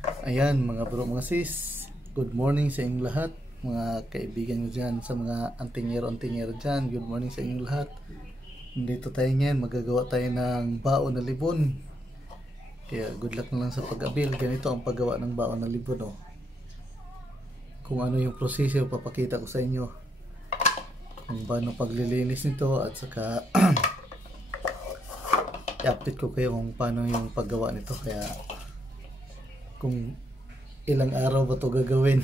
Ayan mga bro, mga sis, good morning sa inyong lahat. Mga kaibigan ko dyan, sa mga antingero-antingero dyan, good morning sa inyong lahat. Nandito tayo ngayon, magagawa tayo ng baon na libon. Kaya good luck na lang sa pag-abil. Ganito ang paggawa ng baon na libon, oh. Kung ano yung proseso, papakita ko sa inyo kung paano paglilinis nito, at saka i-update ko kayo kung paano yung paggawa nito. Kaya kung ilang araw ba ito gagawin.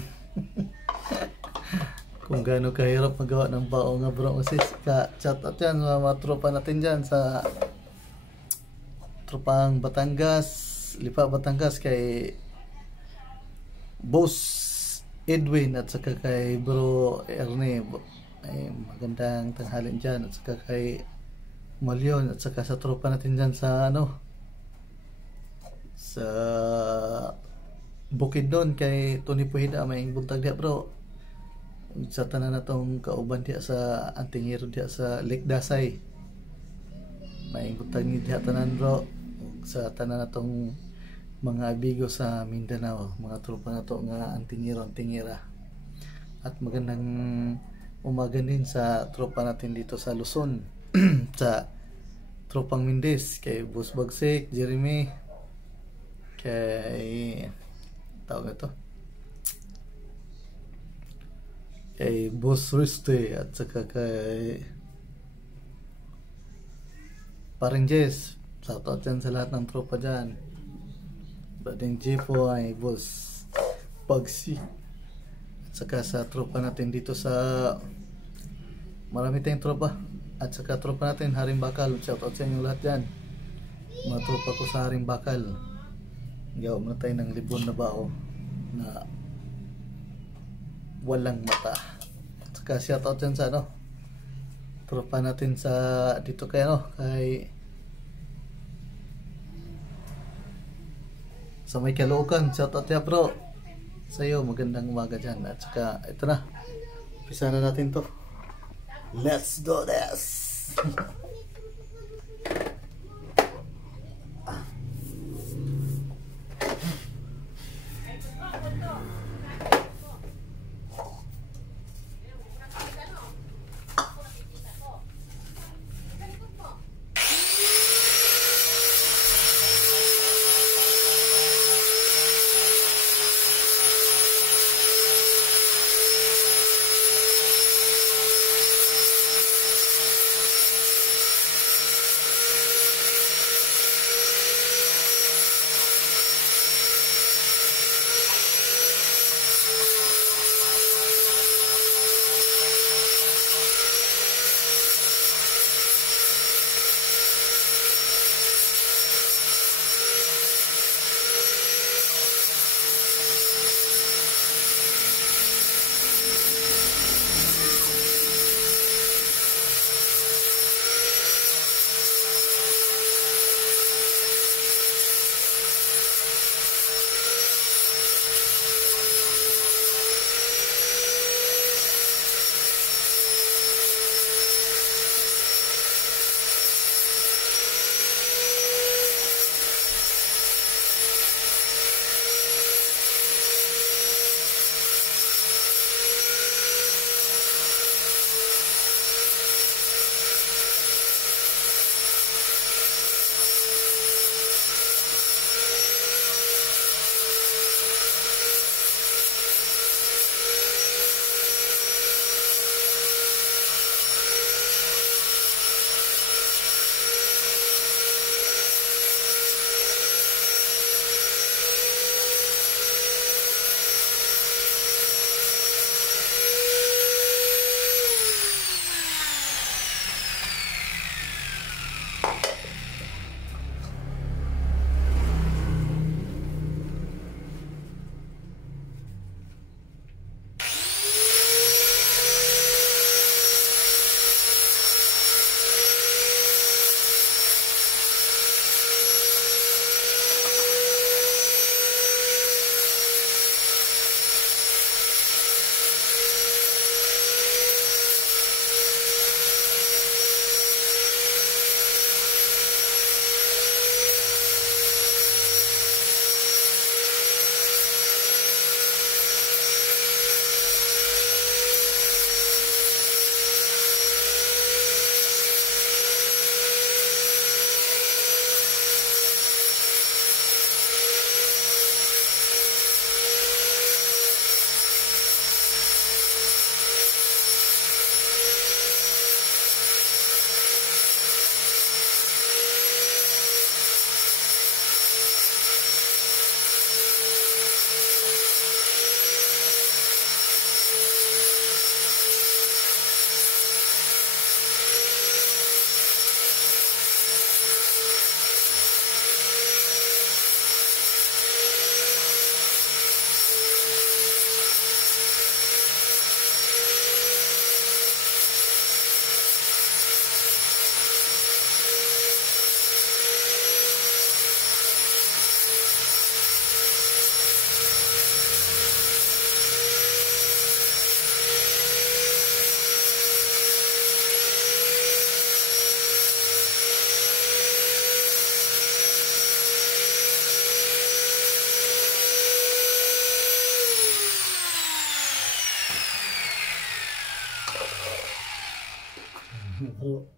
Kung gaano kahirap magawa ng baong nga bro. Kasi ka-chat at yan mga tropa natin dyan sa tropang Batangas, Lipa Batangas, kay Boss Edwin at saka kay Bro Ernie. Ay, magandang tanghalin dyan. At saka kay Malion, at saka sa tropa natin dyan sa sa Bukidnon kay Tony Puhida, may buntag diya bro. Sa tanan na tong kauban diya sa antingero diya sa Lake Dasay, may buntag ni diya tanan bro. Sa tanan na tong mga abigo sa Mindanao, mga tropa na to nga antingero-antingera. At magandang umaga din sa tropa natin dito sa Luzon. Sa tropang Mindes, kay Boss Bagsik, Jeremy, kay tawag ito, kay Boss Riste, at saka kay Paring Jess. Shoutout dyan sa lahat ng tropa dyan. Bading Jepo ay Boss Pagsi, at saka sa tropa natin dito sa marami tayong tropa, at saka tropa natin Haring Bakal. Shoutout sa inyo lahat dyan, mga tropa ko sa Haring Bakal. Gawa mo na tayo ng libon na bao na walang mata. At saka shoutout dyan sa tropa natin sa dito kay kay sa may Caloocan. Shoutout ya bro sa'yo, magandang umaga dyan. At saka ito na, umpisa na natin to. Let's do this. bro.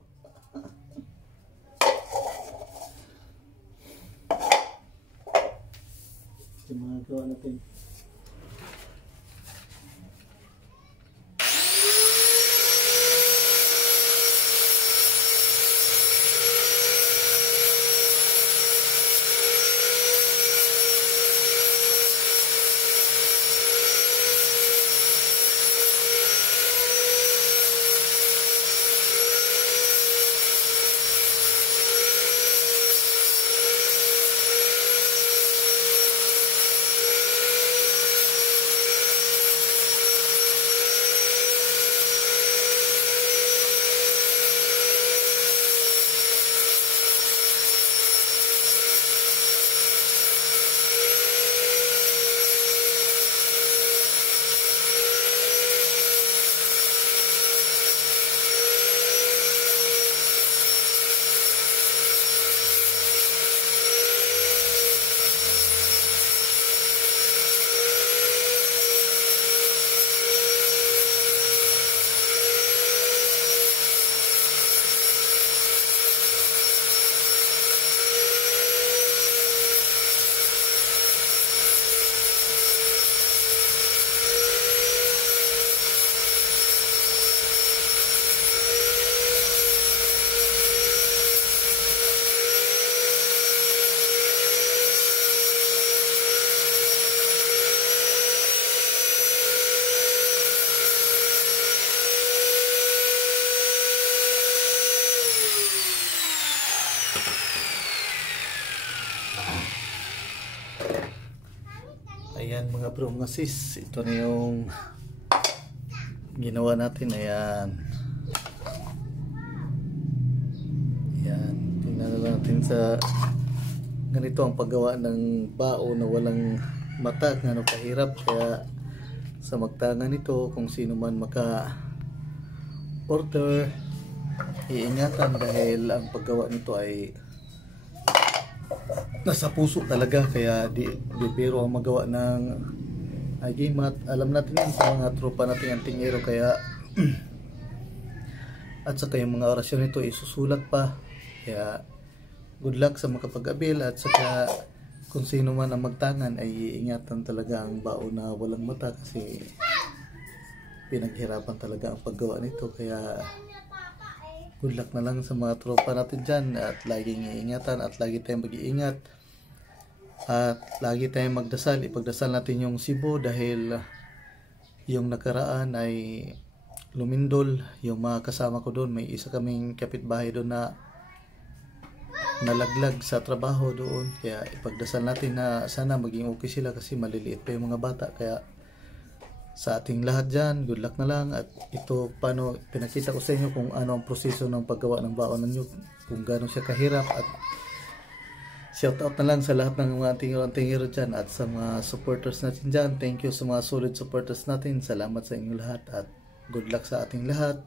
Yung mga gawa natin. Ayan mga bro, mga sis, ito na yung ginawa natin. Ayan, ayan, tingnan na natin sa ganito ang paggawa ng bao na walang mata, ngano kahirap. Kaya sa magtangan nito, kung sino man maka order, iingatan dahil ang paggawa nito ay nasa puso talaga. Kaya di biro ang magawa ng agimat. Alam natin yan sa mga tropa natin ang tingero. Kaya at saka yung mga orasyon nito isusulat pa. Kaya good luck sa makapag-abil. At saka kung sino man ang magtangan ay iingatan talaga ang bao na walang mata, kasi pinaghirapan talaga ang paggawa nito. Kaya good luck na lang sa mga tropa natin dyan, at laging iingatan at lagi tayong mag-iingat at lagi tayong magdasal. Ipagdasal natin yung Cebu dahil yung nakaraan ay lumindol yung mga kasama ko doon. May isa kaming kapitbahay doon na nalaglag sa trabaho doon. Kaya ipagdasal natin na sana maging okay sila, kasi maliliit pa yung mga bata. Kaya sa ating lahat dyan, good luck na lang. At ito, paano, pinakita ko sa inyo kung ano ang proseso ng paggawa ng baon ninyo, kung gano'n siya kahirap. At shout out na lang sa lahat ng mga tingero dyan at sa mga supporters natin dyan. Thank you sa mga solid supporters natin. Salamat sa inyo lahat at good luck sa ating lahat.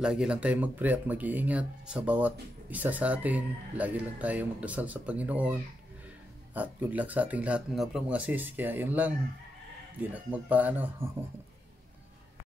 Lagi lang tayo mag-pray at mag-iingat sa bawat isa sa atin. Lagi lang tayo magdasal sa Panginoon. At good luck sa ating lahat mga bro, mga sis. Kaya yun lang. Hindi na ako magpaano.